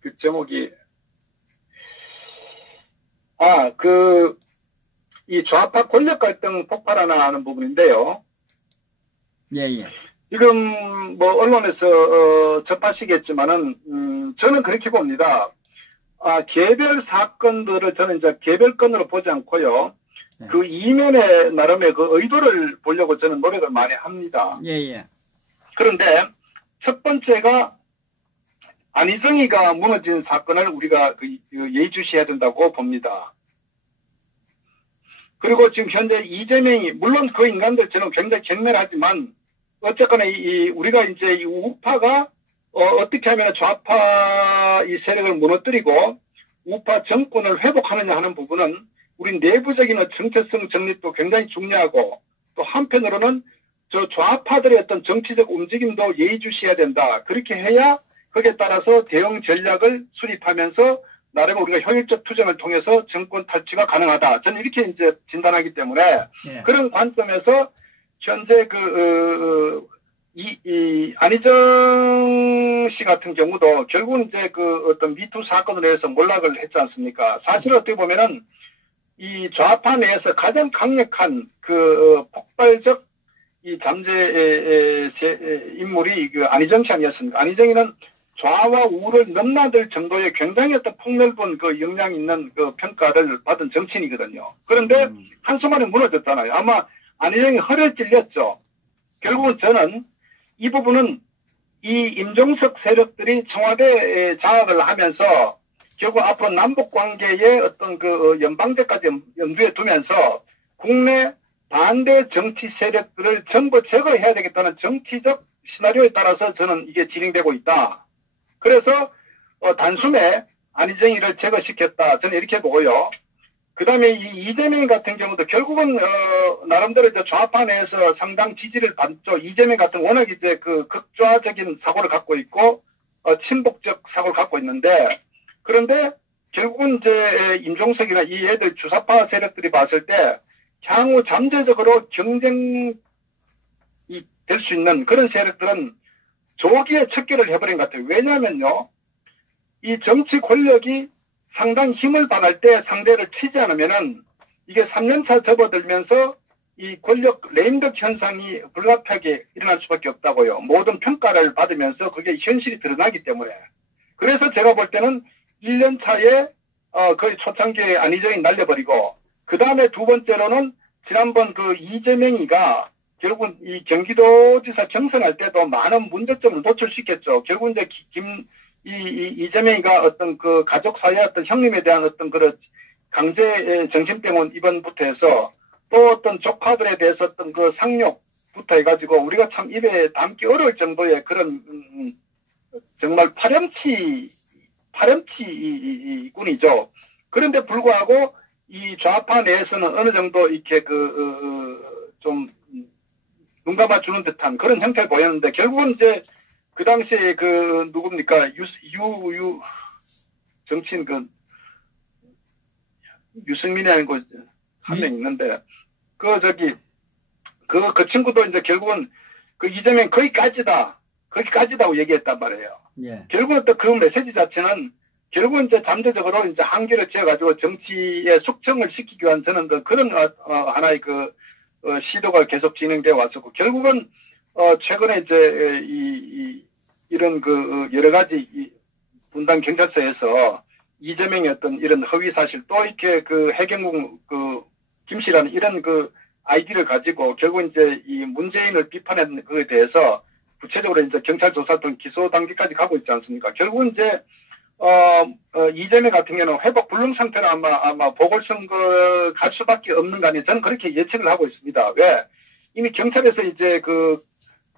그 제목이, 이 좌파 권력 갈등 폭발하나 하는 부분인데요. 예, 예. 지금 뭐 언론에서 접하시겠지만은 저는 그렇게 봅니다. 개별 사건들을 저는 이제 개별건으로 보지 않고요. 네. 그 이면의 나름의 그 의도를 보려고 저는 노력을 많이 합니다. 예, 예. 그런데 첫 번째가 안희정이가 무너진 사건을 우리가 예의주시해야 된다고 봅니다. 그리고 지금 현재 이재명이, 물론 그 인간들 저는 굉장히 경멸하지만, 어쨌거나 우리가 이제 이 우파가, 어떻게 하면 좌파 이 세력을 무너뜨리고, 우파 정권을 회복하느냐 하는 부분은, 우리 내부적인 정체성 정립도 굉장히 중요하고, 또 한편으로는 저 좌파들의 어떤 정치적 움직임도 예의주시해야 된다. 그렇게 해야 거기에 따라서 대응 전략을 수립하면서 나름 우리가 효율적 투쟁을 통해서 정권 탈취가 가능하다. 저는 이렇게 이제 진단하기 때문에 예. 그런 관점에서 현재 안희정 씨 같은 경우도 결국은 이제 어떤 미투 사건으로 해서 몰락을 했지 않습니까? 사실 어떻게 보면은 이 좌파 내에서 가장 강력한 폭발적 이 잠재 인물이 안희정 씨 아니었습니까? 안희정이는 좌와 우를 넘나들 정도의 굉장히 어떤 폭넓은 역량 있는 평가를 받은 정치인이거든요. 그런데 한순간에 무너졌잖아요. 아마 안희정이 허를 찔렸죠. 결국은 저는 이 부분은 이 임종석 세력들이 청와대에 장악을 하면서 결국 앞으로 남북 관계의 어떤 연방제까지 염두에 두면서 국내 반대 정치 세력들을 전부 제거해야 되겠다는 정치적 시나리오에 따라서 저는 이게 진행되고 있다. 그래서 단숨에 안희정이를 제거시켰다. 저는 이렇게 보고요. 그 다음에 이 이재명 같은 경우도 결국은 나름대로 이제 좌파 내에서 상당 지지를 받죠. 이재명 같은 워낙 이제 극좌적인 사고를 갖고 있고 친북적 사고를 갖고 있는데, 그런데 결국은 이제 임종석이나 이 애들 주사파 세력들이 봤을 때 향후 잠재적으로 경쟁이 될 수 있는 그런 세력들은 조기에 척결을 해버린 것 같아요. 왜냐하면요, 이 정치 권력이 상당히 힘을 발할 때 상대를 치지 않으면은 이게 3년차 접어들면서 이 권력 레임덕 현상이 불가피하게 일어날 수밖에 없다고요. 모든 평가를 받으면서 그게 현실이 드러나기 때문에. 그래서 제가 볼 때는 1년 차에 거의 초창기에 안희정이 날려버리고, 그 다음에 두 번째로는 지난번 이재명이가 결국은 이 경기도지사 경선할 때도 많은 문제점을 노출 수 있겠죠. 결국 이제 이재명이가 어떤 가족사회 어떤 형님에 대한 어떤 강제 정신 때문 이번부터 해서 또 어떤 조카들에 대해서 어떤 상욕부터 해가지고 우리가 참 입에 담기 어려울 정도의 그런 정말 파렴치꾼이죠. 그런데 불구하고 이 좌파 내에서는 어느 정도 이렇게 좀 눈 감아주는 듯한 그런 형태를 보였는데, 결국은 이제 그 당시에 누굽니까? 정치인 유승민이라는 한 명 있는데, 그 친구도 이제 결국은 이재명 거기까지다고 얘기했단 말이에요. 예. 결국은 또 그 메시지 자체는 결국은 이제 잠재적으로 이제 한계를 지어가지고 정치의 숙청을 시키기 위한 저는 그런 하나의 시도가 계속 진행되어 왔었고, 결국은 최근에 이제 이런 여러 가지 분당 경찰서에서 이재명의 어떤 이런 허위 사실, 또 이렇게 해경궁 김씨라는 이런 아이디를 가지고 결국 이제 이 문재인을 비판한 것에 대해서 구체적으로 이제 경찰 조사 등 기소 단계까지 가고 있지 않습니까? 결국은 이제 이재명 같은 경우는 회복 불능 상태로 아마 보궐선거 갈 수밖에 없는 거 아니에요. 저는 그렇게 예측을 하고 있습니다. 왜? 이미 경찰에서 이제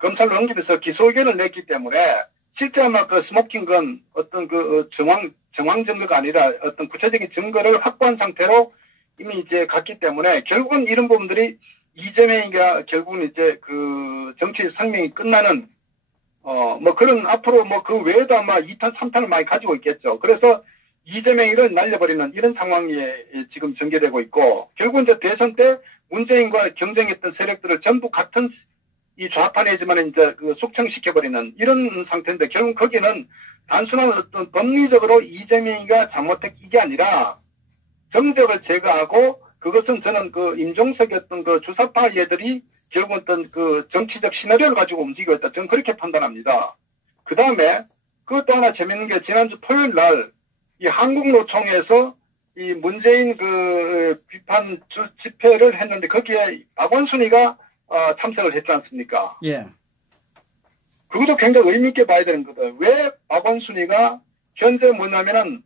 검찰로 응집해서 기소 의견을 냈기 때문에 실제 아마 스모킹건 어떤 정황 증거가 아니라 어떤 구체적인 증거를 확보한 상태로 이미 이제 갔기 때문에 결국은 이런 부분들이 이재명이가 결국은 이제 정치 생명이 끝나는 그런 앞으로 그 외에도 아마 2탄, 3탄을 많이 가지고 있겠죠. 그래서 이재명이를 날려버리는 이런 상황이 지금 전개되고 있고, 결국 이제 대선 때 문재인과 경쟁했던 세력들을 전부 같은 이 좌파 내지만 이제 그 숙청시켜버리는 이런 상태인데 결국 거기는 단순한 어떤 법리적으로 이재명이가 잘못했 이게 아니라 정적을 제거하고 그것은 저는 그 임종석이었던 그 주사파 얘들이 결국 어떤 그 정치적 시나리오를 가지고 움직이고 있다. 저는 그렇게 판단합니다. 그 다음에 그것도 하나 재밌는 게 지난주 토요일 날 이 한국노총에서 이 문재인 그 비판 집회를 했는데 거기에 박원순이가 참석을 했지 않습니까? 예. 그것도 굉장히 의미있게 봐야 되는 거다. 왜 박원순이가 현재 뭐냐면은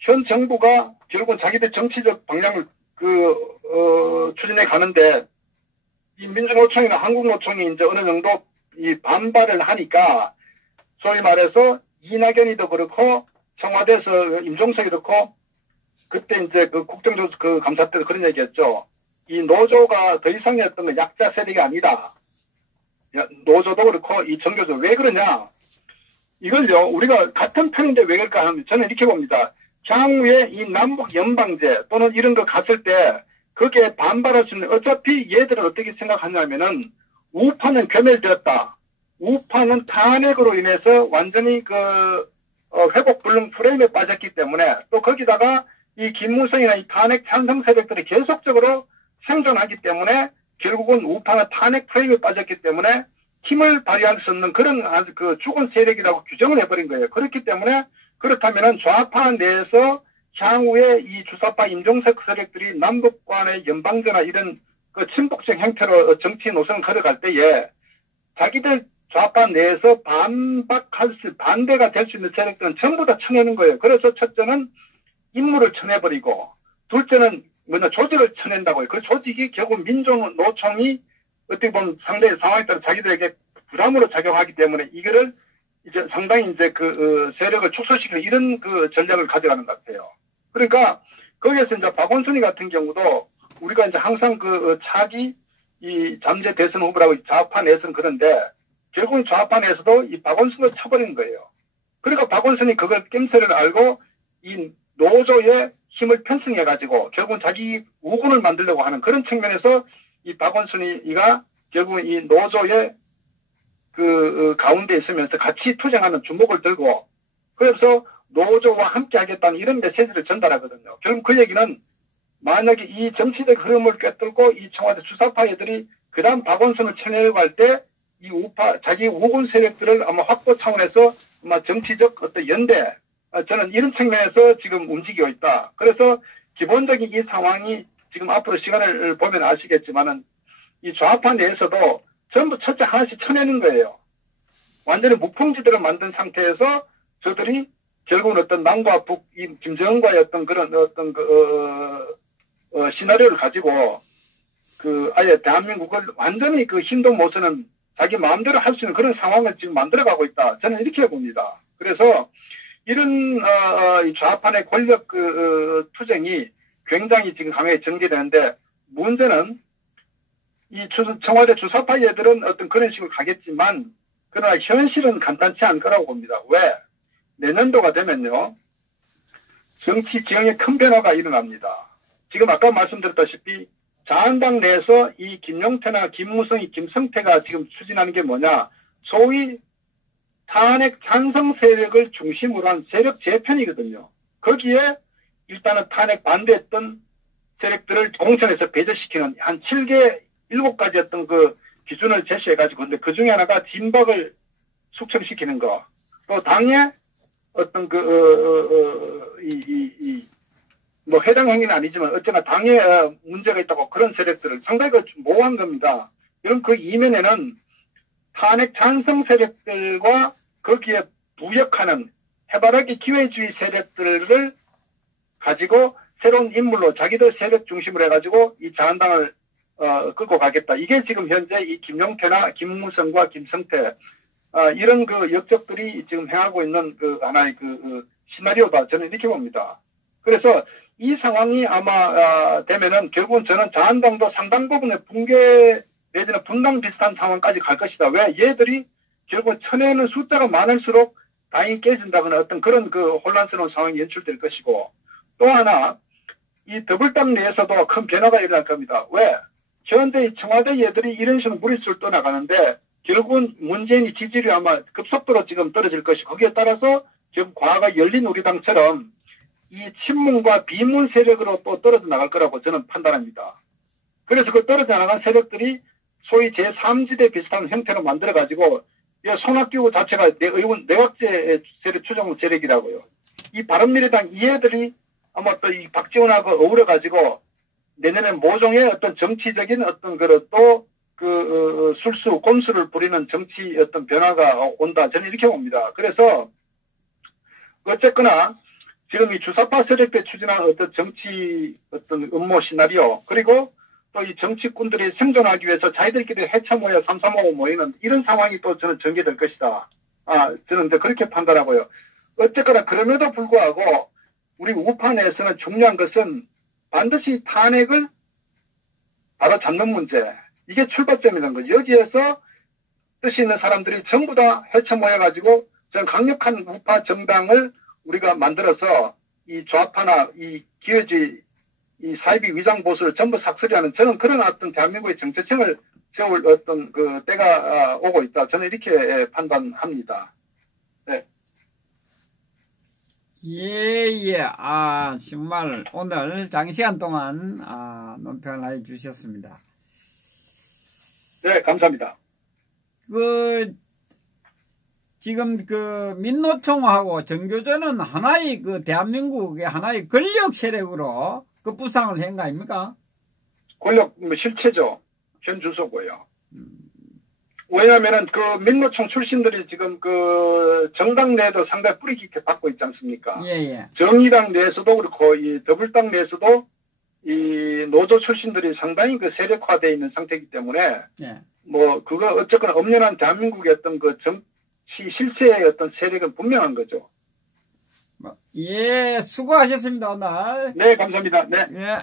현 정부가 결국은 자기들 정치적 방향을 추진해 가는데 이 민주노총이나 한국노총이 이제 어느 정도 이 반발을 하니까 소위 말해서 이낙연이도 그렇고 청와대에서 임종석이 그렇고 그때 이제 그 국정조사 그 감사 때도 그런 얘기했죠. 이 노조가 더 이상의 어떤 약자 세력이 아니다. 노조도 그렇고 이 정교조 왜 그러냐? 이걸요 우리가 같은 편인데 왜 그럴까 하면 저는 이렇게 봅니다. 향후에 이 남북 연방제 또는 이런 거 갔을 때 거기에 반발할 수 있는 어차피 얘들은 어떻게 생각하냐면은 우파는 괴멸되었다. 우파는 탄핵으로 인해서 완전히 회복 불능 프레임에 빠졌기 때문에 또 거기다가 이 김무성이나 이 탄핵 찬성 세력들이 계속적으로 생존하기 때문에 결국은 우파는 탄핵 프레임에 빠졌기 때문에 힘을 발휘할 수 없는 그런 아주 그 죽은 세력이라고 규정을 해버린 거예요. 그렇기 때문에 그렇다면은 좌파 내에서 향후에 이 주사파 임종석 세력들이 남북 간의 연방제나 이런 그 친북적 형태로 정치 노선을 걸어갈 때에 자기들 좌파 내에서 반대가 될 수 있는 세력들은 전부 다 쳐내는 거예요. 그래서 첫째는 인물을 쳐내버리고 둘째는 조직을 쳐낸다고요. 그 조직이 결국 민주노총이 어떻게 보면 상대의 상황에 따라 자기들에게 부담으로 작용하기 때문에 이거를 이제 상당히 이제 세력을 축소시키는 이런 그 전략을 가져가는 것 같아요. 그러니까 거기에서 이제 박원순이 같은 경우도 우리가 이제 항상 차기 이 잠재 대선 후보라고 좌파 내에서는 그런데 결국은 좌파 내에서도 이 박원순을 쳐버리는 거예요. 그러니까 박원순이 그걸 낌새를 알고 이 노조의 힘을 편승해가지고 결국은 자기 우군을 만들려고 하는 그런 측면에서 이 박원순이가 결국은 이 노조의 가운데 있으면서 같이 투쟁하는 주목을 들고 그래서 노조와 함께 하겠다는 이런 메시지를 전달하거든요. 결국 그 얘기는 만약에 이 정치적 흐름을 꿰뚫고 이 청와대 주사파 애들이 그 다음 박원순을 쳐내려고 할 때 이 우파, 자기 우군 세력들을 아마 확보 차원에서 아마 정치적 어떤 연대, 저는 이런 측면에서 지금 움직이고 있다. 그래서 기본적인 이 상황이 지금 앞으로 시간을 보면 아시겠지만은 이 좌파 내에서도 전부 첫째 하나씩 쳐내는 거예요. 완전히 무풍지대로 만든 상태에서 저들이 결국은 어떤 남과 북, 이 김정은과의 어떤 그런 어떤 시나리오를 가지고 아예 대한민국을 완전히 힘도 못 쓰는 자기 마음대로 할 수 있는 그런 상황을 지금 만들어가고 있다. 저는 이렇게 봅니다. 그래서 이런 좌판의 권력 투쟁이 굉장히 지금 강하게 전개되는데 문제는 이 청와대 주사파 얘들은 어떤 그런 식으로 가겠지만 그러나 현실은 간단치 않을 거라고 봅니다. 왜? 내년도가 되면요. 정치 지형에 큰 변화가 일어납니다. 지금 아까 말씀드렸다시피 자한당 내에서 이 김용태나 김무성이 김성태가 지금 추진하는 게 뭐냐. 소위 탄핵 찬성 세력을 중심으로 한 세력 재편이거든요. 거기에 일단은 탄핵 반대했던 세력들을 공천에서 배제시키는 한 7개, 7가지였던 기준을 제시해가지고 근데 그 중에 하나가 진박을 숙청시키는 거. 또 당의 어떤 해당 행위는 아니지만 어쨌거나 당에 문제가 있다고 그런 세력들을 상당히 모호한 겁니다. 이런 그 이면에는 탄핵 찬성 세력들과 거기에 부역하는 해바라기 기회주의 세력들을 가지고 새로운 인물로 자기들 세력 중심으로 해가지고 이 자한당을 끌고 가겠다. 이게 지금 현재 이 김용태나 김무성과 김성태 이런 역적들이 지금 행하고 있는 하나의 시나리오다. 저는 이렇게 봅니다. 그래서 이 상황이 아마 되면은 결국은 저는 자한당도 상당 부분의 붕괴 내지는 분당 비슷한 상황까지 갈 것이다. 왜? 얘들이 결국 쳐내는 숫자가 많을수록 당이 깨진다거나 어떤 그런 혼란스러운 상황이 연출될 것이고 또 하나 이 더불당 내에서도 큰 변화가 일어날 겁니다. 왜? 현재 청와대 얘들이 이런 식으로 무리수를 떠나가는데 결국은 문재인이 지지율이 아마 급속도로 지금 떨어질 것이고, 거기에 따라서 결국 과거 열린우리당처럼 이 친문과 비문 세력으로 또 떨어져 나갈 거라고 저는 판단합니다. 그래서 그 떨어져 나간 세력들이 소위 제3지대 비슷한 형태로 만들어가지고, 손학규 자체가 내각제 세력 추종 세력이라고요. 이 바른미래당 이해들이 아마 또 이 박지원하고 어우러가지고 내년에 모종의 어떤 정치적인 어떤 술수, 꼼수를 부리는 정치 어떤 변화가 온다. 저는 이렇게 봅니다. 그래서 어쨌거나 지금 이 주사파 세력대 추진한 어떤 정치 어떤 음모 시나리오, 그리고 또 이 정치꾼들이 생존하기 위해서 자기들끼리 해쳐 모여 삼삼오오 모이는 이런 상황이 또 저는 전개될 것이다. 저는 그렇게 판단하고요. 어쨌거나 그럼에도 불구하고 우리 우파 내에서는 중요한 것은 반드시 탄핵을 바로 잡는 문제. 이게 출발점이라는 거죠. 여기에서 뜻이 있는 사람들이 전부 다 해쳐 모여가지고 저는 강력한 우파 정당을 우리가 만들어서 이 좌파나 이 기회주의 이 사이비 위장 보수를 전부 삭스리하는 저는 그런 어떤 대한민국의 정체성을 세울 어떤 그 때가 오고 있다. 저는 이렇게 판단합니다. 네. 예. 정말 오늘 장시간 동안 논평을 해주셨습니다. 네, 감사합니다. 지금 민노총하고 정교조는 하나의 대한민국의 하나의 권력 세력으로 부상을 한 거 아닙니까? 권력 실체죠. 현 주소고요. 왜냐면은 민노총 출신들이 지금 정당 내에도 상당히 뿌리 깊게 받고 있지 않습니까? 예. 정의당 내에서도 그렇고 이 더불당 내에서도 이 노조 출신들이 상당히 세력화되어 있는 상태이기 때문에 예. 그거 어쨌거나 엄연한 대한민국의 어떤 정치 실체의 어떤 세력은 분명한 거죠. 예, 수고하셨습니다, 오늘. 네, 감사합니다. 네. 예.